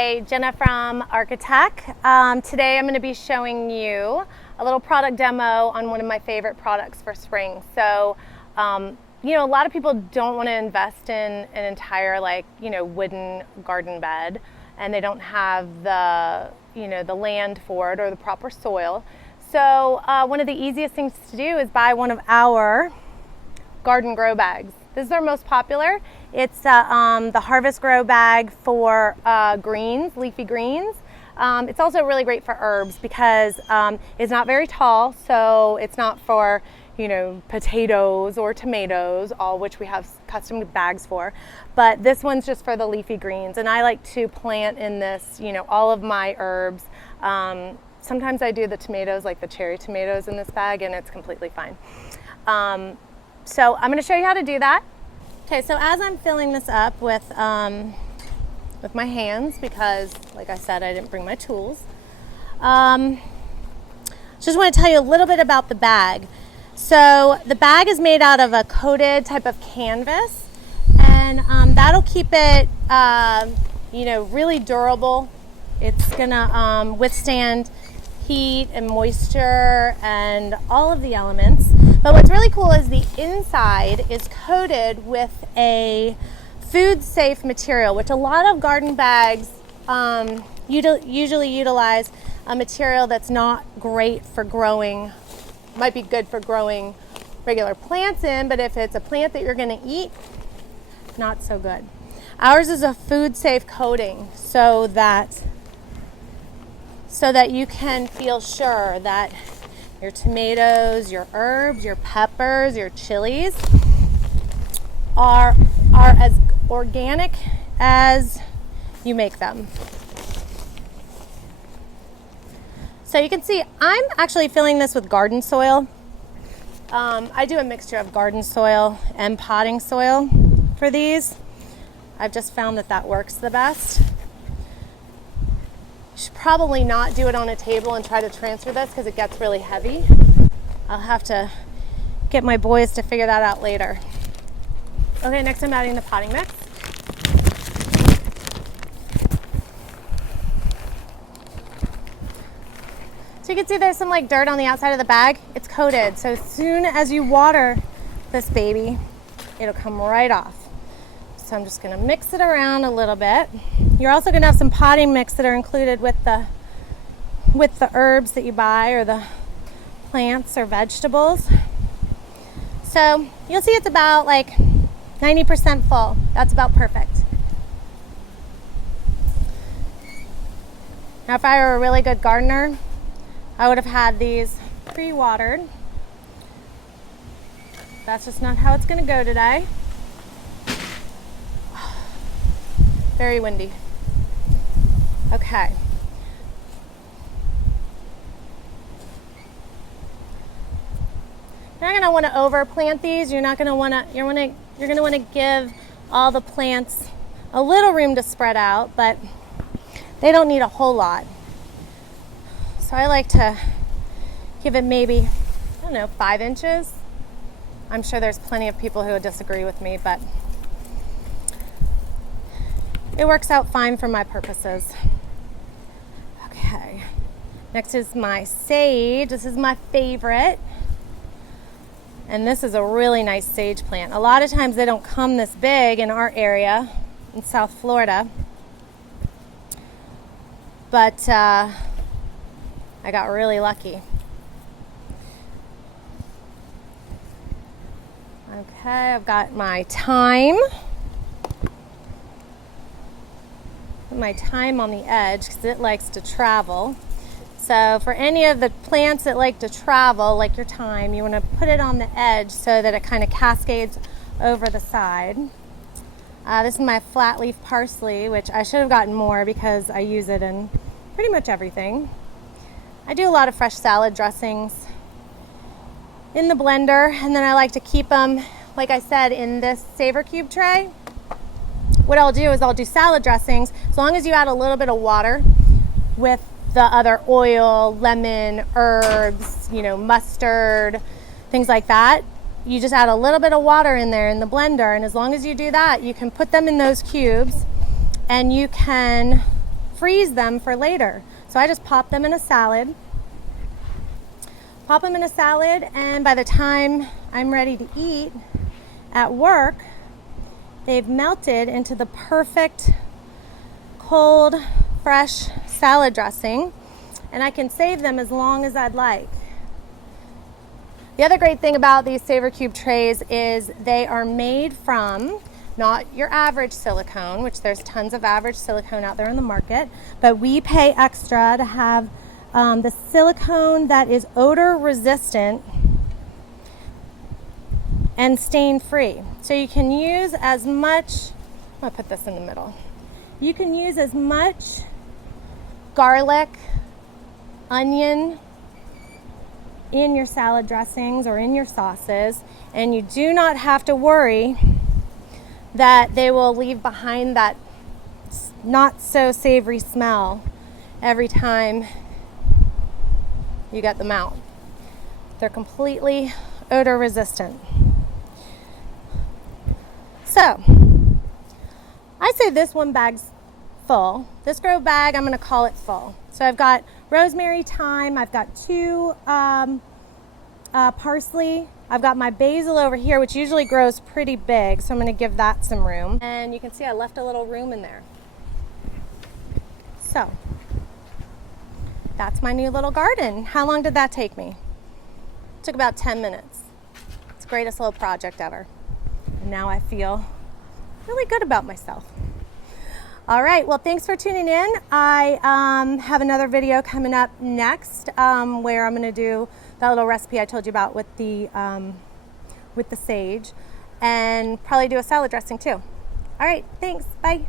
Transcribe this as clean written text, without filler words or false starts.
Hey, Jenna from Architec. Today I'm going to be showing you a little product demo on one of my favorite products for spring. So, a lot of people don't want to invest in an entire wooden garden bed, and they don't have the land for it or the proper soil. So one of the easiest things to do is buy one of our garden grow bags. This is our most popular. It's the Harvest Grow bag for greens, leafy greens. It's also really great for herbs because it's not very tall, so it's not for potatoes or tomatoes, all which we have custom bags for. But this one's just for the leafy greens, and I like to plant in this, all of my herbs. Sometimes I do the tomatoes, like the cherry tomatoes in this bag, and it's completely fine. So I'm going to show you how to do that. Okay, so as I'm filling this up with my hands, because like I said, I didn't bring my tools, just want to tell you a little bit about the bag. So the bag is made out of a coated type of canvas, and that'll keep it really durable. It's gonna withstand heat and moisture and all of the elements. But what's really cool is the inside is coated with a food safe material, which a lot of garden bags usually utilize a material that's not great for growing. Might be good for growing regular plants in, but if it's a plant that you're going to eat, not so good. Ours is a food safe coating so that you can feel sure that your tomatoes, your herbs, your peppers, your chilies are as organic as you make them. So you can see I'm actually filling this with garden soil. I do a mixture of garden soil and potting soil for these. I've just found that works the best. You should probably not do it on a table and try to transfer this because it gets really heavy. I'll have to get my boys to figure that out later. Okay, next I'm adding the potting mix. So you can see there's some dirt on the outside of the bag. It's coated, so as soon as you water this baby, it'll come right off. So I'm just gonna mix it around a little bit. You're also gonna have some potting mix that are included with the herbs that you buy or the plants or vegetables. So you'll see it's about 90% full. That's about perfect. Now if I were a really good gardener, I would have had these pre-watered. That's just not how it's gonna go today. Very windy. Okay. You're not going to want to overplant these. You're going to want to give all the plants a little room to spread out, but they don't need a whole lot. So I like to give it maybe, 5 inches. I'm sure there's plenty of people who would disagree with me, but it works out fine for my purposes. Okay, next is my sage. This is my favorite. And this is a really nice sage plant. A lot of times they don't come this big in our area in South Florida. But I got really lucky. Okay, I've got my thyme. My thyme on the edge because it likes to travel. So for any of the plants that like to travel, like your thyme, you want to put it on the edge so that it kind of cascades over the side. This is my flat leaf parsley, which I should have gotten more because I use it in pretty much everything. I do a lot of fresh salad dressings in the blender, and then I like to keep them, like I said, in this Savor Cube tray. What I'll do is I'll do salad dressings, as long as you add a little bit of water with the other oil, lemon, herbs, mustard, things like that. You just add a little bit of water in there in the blender, and as long as you do that, you can put them in those cubes and you can freeze them for later. So I just pop them in a salad. Pop them in a salad, and by the time I'm ready to eat at work, they've melted into the perfect cold, fresh salad dressing, and I can save them as long as I'd like. The other great thing about these Savor Cube trays is they are made from not your average silicone, which there's tons of average silicone out there in the market, but we pay extra to have the silicone that is odor resistant and stain free. So you can use as much, I'm gonna put this in the middle. You can use as much garlic, onion in your salad dressings or in your sauces, and you do not have to worry that they will leave behind that not so savory smell every time you get them out. They're completely odor resistant. So I say this one bag's full. This grow bag, I'm gonna call it full. So I've got rosemary, thyme, I've got 2 parsley, I've got my basil over here, which usually grows pretty big, so I'm gonna give that some room. And you can see I left a little room in there. So that's my new little garden. How long did that take me? It took about 10 minutes. It's the greatest little project ever. And now I feel really good about myself. All right, well, thanks for tuning in. I have another video coming up next where I'm gonna do that little recipe I told you about with the sage, and probably do a salad dressing too. All right, thanks, bye.